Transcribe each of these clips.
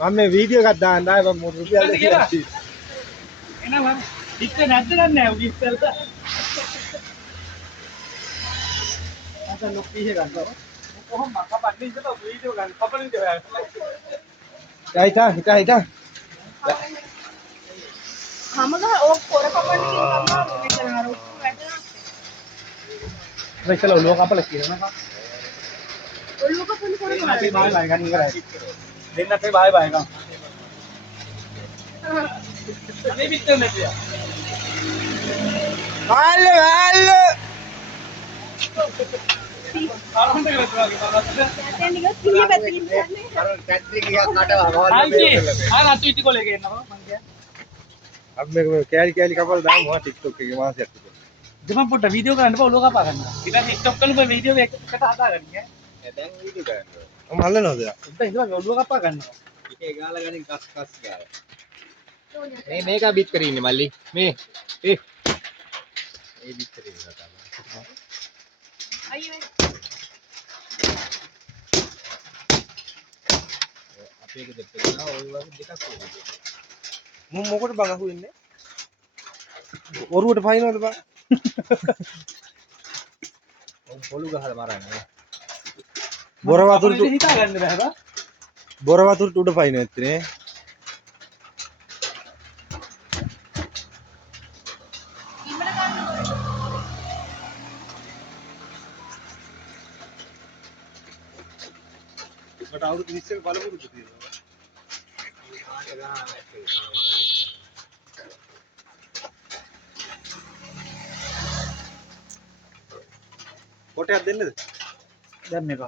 මම මේ වීඩියෝ එකක් දාන්න ආවේ මම රුපියල් 200ක් එනවා ඉක්ක නැද්ද නැහැ උදි ඉස්සෙල්ලා අද ලොක්කී එක ගන්නවා කොහොම මම කපන්නේ ඉඳලා වීඩියෝ ගන්න කපන විදිය හිතා හැමගහ ඕක පොර කපන්න කියනවා මෙතන අර ඔක්කොම වැටෙනවා ඉස්සෙල්ලා ඔලුව කපලා කියනවා ඔළුව කපන්න කරනවා අපි බායි බායි ගන්න ඉවරයි දෙන්න අපේ බායි බායි ගන්න අනේ පිටර නැතිය හාල්ල ආරම්භ කරලා දැන් නිකන් කිලිය පැත්තකින් යන්නේ අර කැට්රික් එකක් කඩවා ආන්ටි අතු ඉටි කොලේ ගේනවා මං කිය අපි මේක කෑලි කපලා දාමු මම TikTok එකේ මාසයක් විතර දෙමන් පොඩ්ඩ වීඩියෝ කරන්න බෑ ඔලුව කපා ගන්න ඊට පස්සේ ස්ටොප් කරලා වීඩියෝ එකට හදාගන්න ඈ දැන් වීඩියෝ කරනවා මම හල්ලනවද උඹ ඉඳලා ඔලුව කපා ගන්නවා එකේ ගාලා ගනින් කස් ගාලා මේක බිත් කරේ ඉන්නේ මල්ලි මේ ඒ බිත් කරේ ඉන්නවා තමයි අයියෝ අපේ එක දෙපෙන්නා ඔය වගේ දෙකක් ඕනේ මම මොකට බං අහුවෙන්නේ ඔරුවට පයින්නවද බං ඔම් පොළු ගහලා මරන්නේ බොර වතුරට හිතා ගන්න බෑ බා බොර වතුරට උඩ පයින්න ඇත්තනේ මට අවුරුදු 20ක බලපුරුදු තියෙනවා කොටයක් දෙන්නද දැන් මේක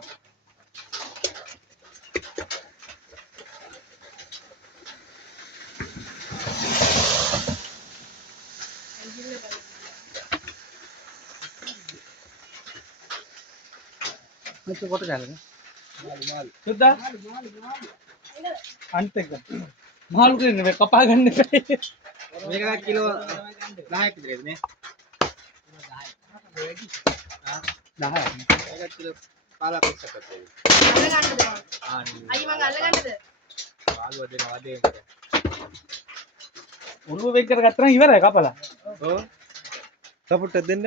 මේක කොට ගාලා මාළු සුද්දා අන්ත එක මාළු දෙන්නේ මේ කපා ගන්න එපා මේක කිලෝ 10ක් විතරද නේ 10 මේක කිලෝ 15ක් විතර අල්ල ගන්නද අයිය මං අල්ල ගන්නද මාළුව දෙනවා දෙන්න ඔළුව වෙක් කරගත්තා නම් ඉවරයි කපලා ඔව් සපෝට් දෙන්න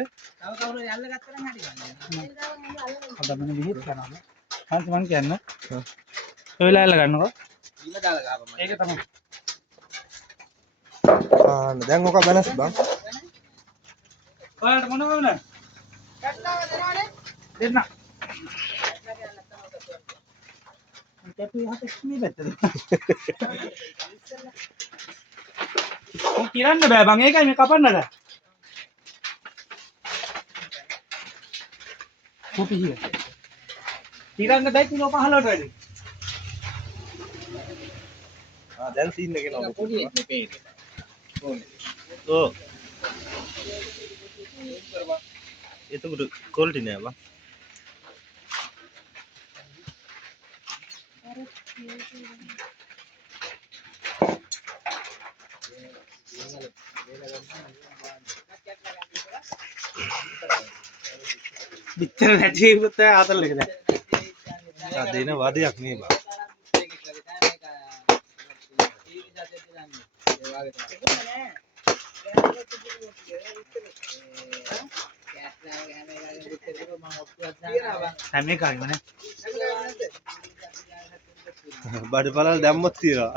අද මම විහිත් කරනවා අන්ත මං කියන්න ඔය වෙලාව අල්ල ගන්නකො ඉන්න දාලා ගහපන් ඒක තමයි දැන් ඔක බැලන්ස් බං ඔයාලට මොනව වුණා කට්ටාව දෙනවනේ දෙන්න කැපි හතක් මේ පැත්තද කිරන්න බෑ බං ඒකයි මේ කපන්නද කොපි හිය කිරන්න බෑ කිලෝ 15ට වැඩි දැන් සීන් එක නෝ පොඩි මේ පේන්නේ ඕ එතකොට ක්වොලිටි නෑ බං පිටර නැති උත් ආතල් එක දැන් දෙන වාදයක් නේ බං හැම එකක්ම නේ බඩපළල් දැම්මොත් තියනවා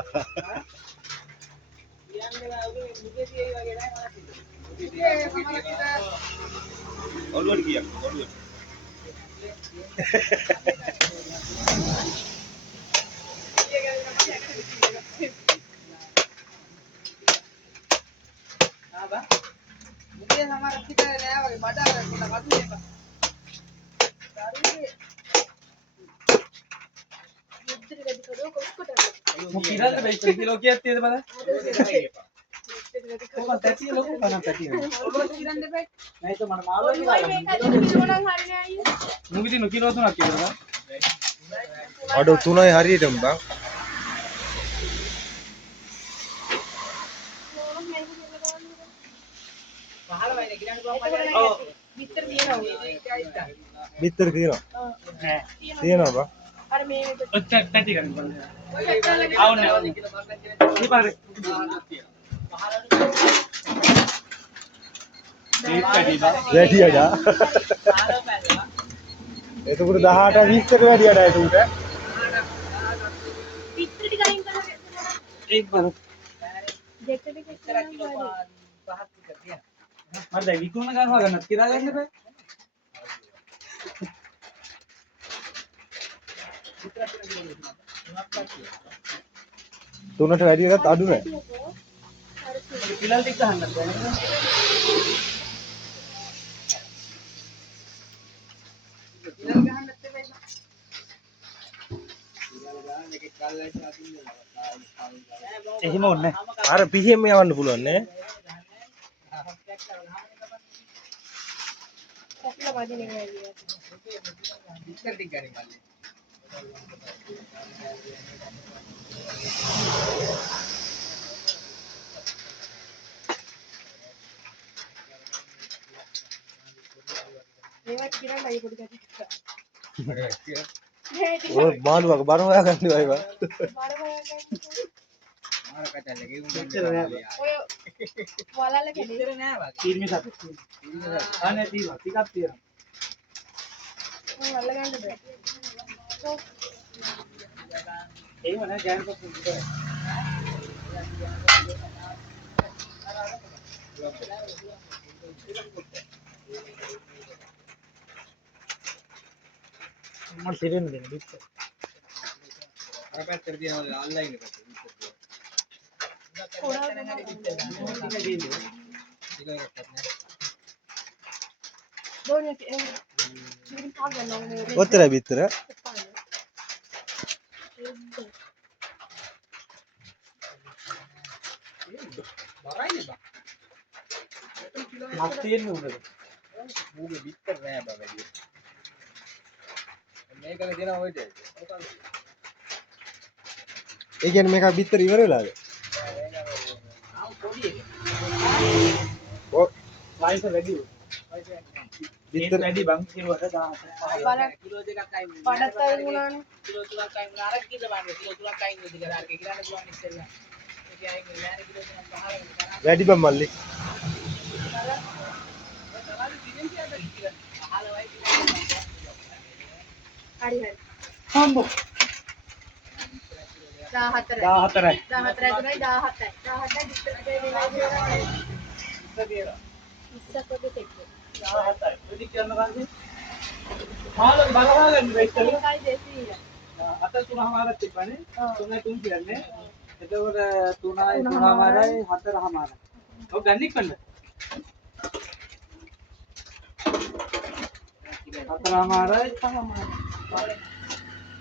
ඔළුවට ගියා ඔළුවට මුගේ සමහරක් පිට නෑ වගේ මඩ අර වතුනේ බා මොක කිරන්න බෑ කිලෝ කීයක් තියෙද බලන්න කොහොමද තැටිය ලොකු ගණන් තැටිය ඔළුවට කිරන්න බෑ නෑ ඒක මම මාළු ඔළුවයි මේකයි කිලෝ නම් හරිනේ අයියේ මුගිදි කිලෝ 3ක් කියලා අඩෝ 3යි හරියටම බං විතර තියෙනවා බිත්තර තියෙනවා නෑ තියෙනවා බං අර මේ තැටි ගන්න බලන්න. ඔය පැත්තලගේ ආවනේ. ඉපාරේ. වැඩියඩා. එතකොට 18 20ට වැඩියඩා ඒක උට. පිට්ටි ටික අයින් කරලා ඒක බලන්න. දෙක ටික ඉස්සරහ කිලෝ 5ක් විතර තියන. මට දැන් විකුණන ගන්නවා ගන්නත් කියලා ගන්න බෑ. තුනට වැඩියටත් අඩු නෑ. පිළල් ටික ගන්නත් බෑ. ඉලල් ගහන්නත් එපා. එහෙම ඕනේ. අර පිහියෙම යවන්න පුළුවන් නේ. කොප්පල වදිනේ වැඩි. ඉස්සර ටික ගන්න බලන්න. මේවා කිරන් අය පොඩි ගැටි. ඔය මාළුවක බර හොයා ගන්න ඒවා. ඔය වලල්ල කෙලේ නෑ වගේ. තීරමිසක්. අනේ තීරම ටිකක් තියෙනවා. මම වල්ල ගන්න බෑ. එහෙම නෑ ගෑනු පොත් විතරයි. මම සිරෙන්න දෙන්න බිස්ස. අර පැත්තට තියනවා ඔන්ලයින් එකට. දෝනිය ඉතින් පාග ගන්නවා මේ. ඔච්චරයි බිත්තර. මස් තියෙන්නේ උඩද? මූගේ බිත්තර නෑ බා වැඩි. මේකල දෙන ඔයද. ඒ කියන්නේ මේක බිත්තර ඉවර වෙලාද? ආ පොඩි එක. ඔව් වයස වැඩි උ. බිත්තර වැඩි බං කිලෝට 17. බලන්න කිලෝ දෙකක් අයින් වෙනවා. පඩත් අයින් වුණානේ. කිලෝ 3ක් අයින් වුණා. අර කිලෝ බලන්න කිලෝ 3ක් අයින් වෙද්දි කරා. ඒක ඉරාන ගුවන් ඉස්සෙල්ලා. ඒක අයින් වෙලා නෑ කිලෝ 3ක් පහල වෙනවා. වැඩි බම් මල්ලි. හරි හරි. හම්බෝ 14යි. 14යි. 14යි 17යි 17යි විතර දෙනවා කියලා. ඉස්සක දෙක. 17යි. වෙඩි කරන ගන්නේ. මාළු බලවා ගන්න වෙයිද? ඒකයි 200. අත තුනමාරක් තිබ්බනේ. 3යි 3 කියන්නේ. එතකොට 3යි 3මාරයි 4මාරයි. ඔය ගන්නේ කොහොමද? 4මාරයි 5මාරයි.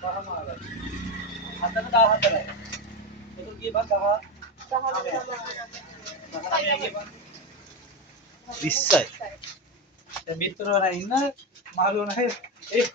5මාරයි. 14යි. ඒක ගියේ බං 20යි. දැන් මිත්‍රවරයා ඉන්න මාළු නැහැ. ඒක